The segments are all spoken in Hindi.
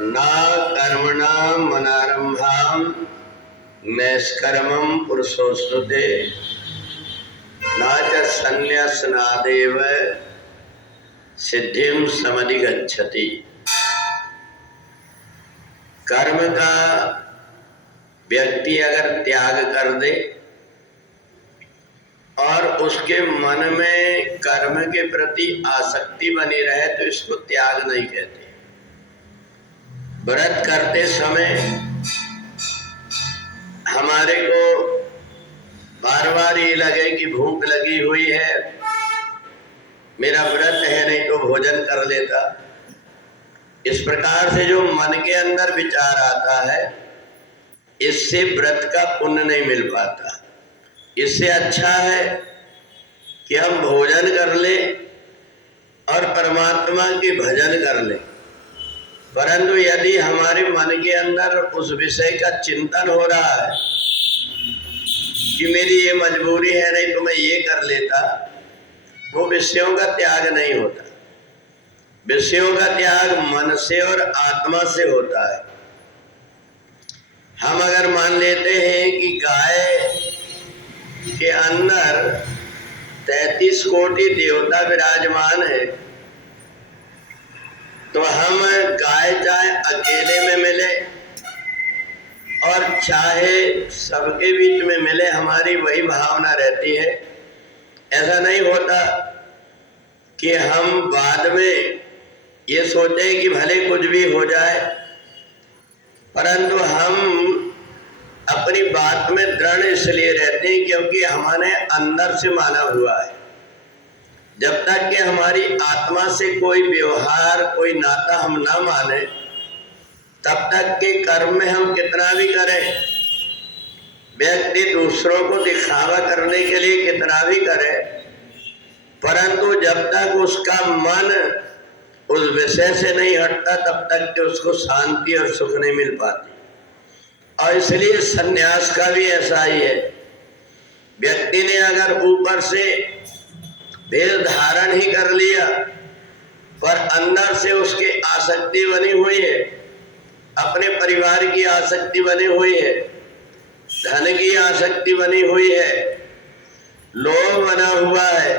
न कर्मणा मनारंभाम नैष्कर्मं पुरुषोस्तुते न च संन्यासनादेव सिद्धिं समधिगच्छति। कर्म का व्यक्ति अगर त्याग कर दे और उसके मन में कर्म के प्रति आसक्ति बनी रहे तो इसको त्याग नहीं कहते। व्रत करते समय हमारे को बार बार ये लगे कि भूख लगी हुई है, मेरा व्रत है, नहीं तो भोजन कर लेता। इस प्रकार से जो मन के अंदर विचार आता है, इससे व्रत का पुण्य नहीं मिल पाता। इससे अच्छा है कि हम भोजन कर ले और परमात्मा की भजन कर ले। परंतु यदि हमारे मन के अंदर उस विषय का चिंतन हो रहा है कि मेरी ये मजबूरी है, नहीं तो मैं ये कर लेता, वो विषयों का त्याग नहीं होता। विषयों का त्याग मन से और आत्मा से होता है। हम अगर मान लेते हैं कि गाय के अंदर 33 कोटि देवता विराजमान है, तो हम गाय चाहे अकेले में मिले और चाहे सबके बीच में मिले, हमारी वही भावना रहती है। ऐसा नहीं होता कि हम बाद में ये सोचें कि भले कुछ भी हो जाए, परंतु हम अपनी बात में दृढ़ इसलिए रहते हैं क्योंकि हमने अंदर से माना हुआ है। जब तक कि हमारी आत्मा से कोई व्यवहार, कोई नाता हम ना माने, तब तक के कर्म में हम कितना भी करें, व्यक्ति दूसरों को दिखावा करने के लिए कितना भी करे, परंतु जब तक उसका मन उस विषय से नहीं हटता, तब तक कि उसको शांति और सुख नहीं मिल पाती। और इसलिए सन्यास का भी ऐसा ही है। व्यक्ति ने अगर ऊपर से वेश धारण ही कर लिया, पर अंदर से उसकी आसक्ति बनी हुई है, अपने परिवार की आसक्ति बनी हुई है, धन की आसक्ति बनी हुई है, लोभ बना हुआ है,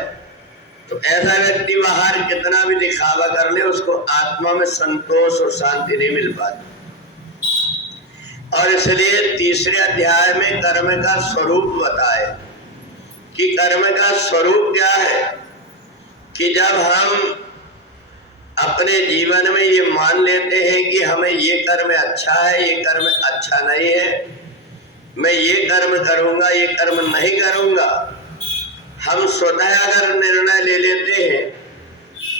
तो ऐसा व्यक्ति बाहर कितना भी दिखावा कर ले, उसको आत्मा में संतोष और शांति नहीं मिल पाती। और इसलिए तीसरे अध्याय में कर्म का स्वरूप बताए कि कर्म का स्वरूप क्या है। कि जब हम अपने जीवन में ये मान लेते हैं कि हमें ये कर्म अच्छा है, ये कर्म अच्छा नहीं है, मैं ये कर्म करूँगा, ये कर्म नहीं करूँगा, हम स्वतः अगर निर्णय ले लेते हैं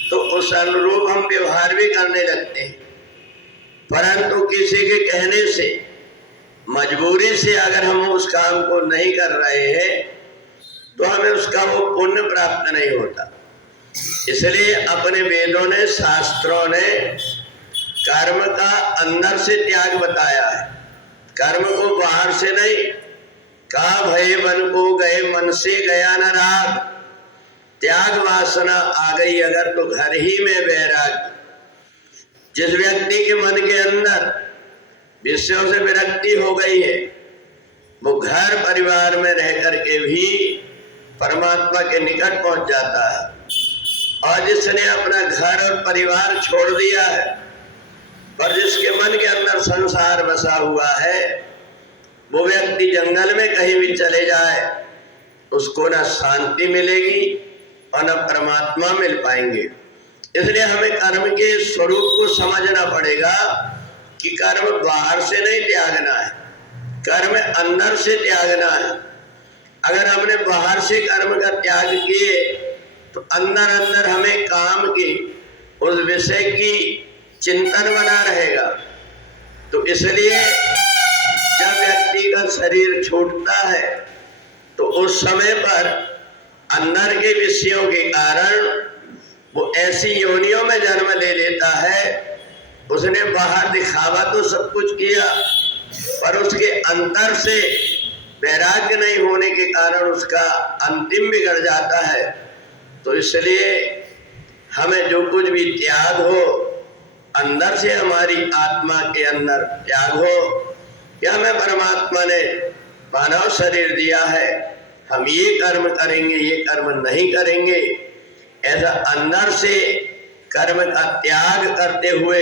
तो उस अनुरूप हम व्यवहार भी करने लगते हैं। परंतु किसी के कहने से, मजबूरी से अगर हम उस काम को नहीं कर रहे हैं तो हमें उसका वो पुण्य प्राप्त नहीं होता। इसलिए अपने वेदों ने, शास्त्रों ने कर्म का अंदर से त्याग बताया है, कर्म को बाहर से नहीं। का भय मन को गए मन से गया न राग, त्याग वासना आ गई अगर तो घर ही में वैराग। जिस व्यक्ति के मन के अंदर विषयों से विरक्ति हो गई है, वो घर परिवार में रह करके भी परमात्मा के निकट पहुंच जाता है। और जिसने अपना घर और परिवार छोड़ दिया है, पर जिसके मन के अंदर संसार बसा हुआ है, वो व्यक्ति जंगल में कहीं भी चले जाए, उसको न शांति मिलेगी और न परमात्मा मिल पाएंगे। इसलिए हमें कर्म के स्वरूप को समझना पड़ेगा कि कर्म बाहर से नहीं त्यागना है, कर्म अंदर से त्यागना है। अगर हमने बाहर से कर्म का त्याग किए तो अंदर अंदर हमें काम की, उस विषय की चिंतन बना रहेगा। तो इसलिए जब व्यक्ति का शरीर छूटता है तो उस समय पर अंदर के विषयों के कारण वो ऐसी योनियों में जन्म ले लेता है। उसने बाहर दिखावा तो सब कुछ किया, पर उसके अंतर से वैराग्य नहीं होने के कारण उसका अंतिम बिगड़ जाता है। तो इसलिए हमें जो कुछ भी त्याग हो अंदर से हमारी आत्मा के अंदर त्याग हो कि हमें परमात्मा ने मानव शरीर दिया है, हम ये कर्म करेंगे, ये कर्म नहीं करेंगे, ऐसा अंदर से कर्म का त्याग करते हुए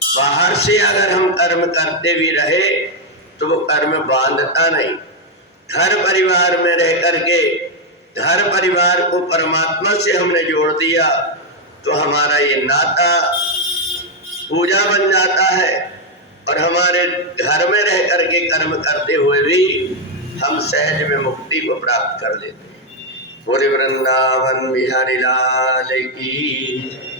बाहर से अगर हम कर्म करते भी रहे तो वो कर्म बांधता नहीं। घर परिवार में रह करके घर परिवार को परमात्मा से हमने जोड़ दिया तो हमारा ये नाता पूजा बन जाता है और हमारे घर में रह करके कर्म करते हुए भी हम सहज में मुक्ति को प्राप्त कर लेते हैं। पूरे वृंदावन बिहारी लाल की।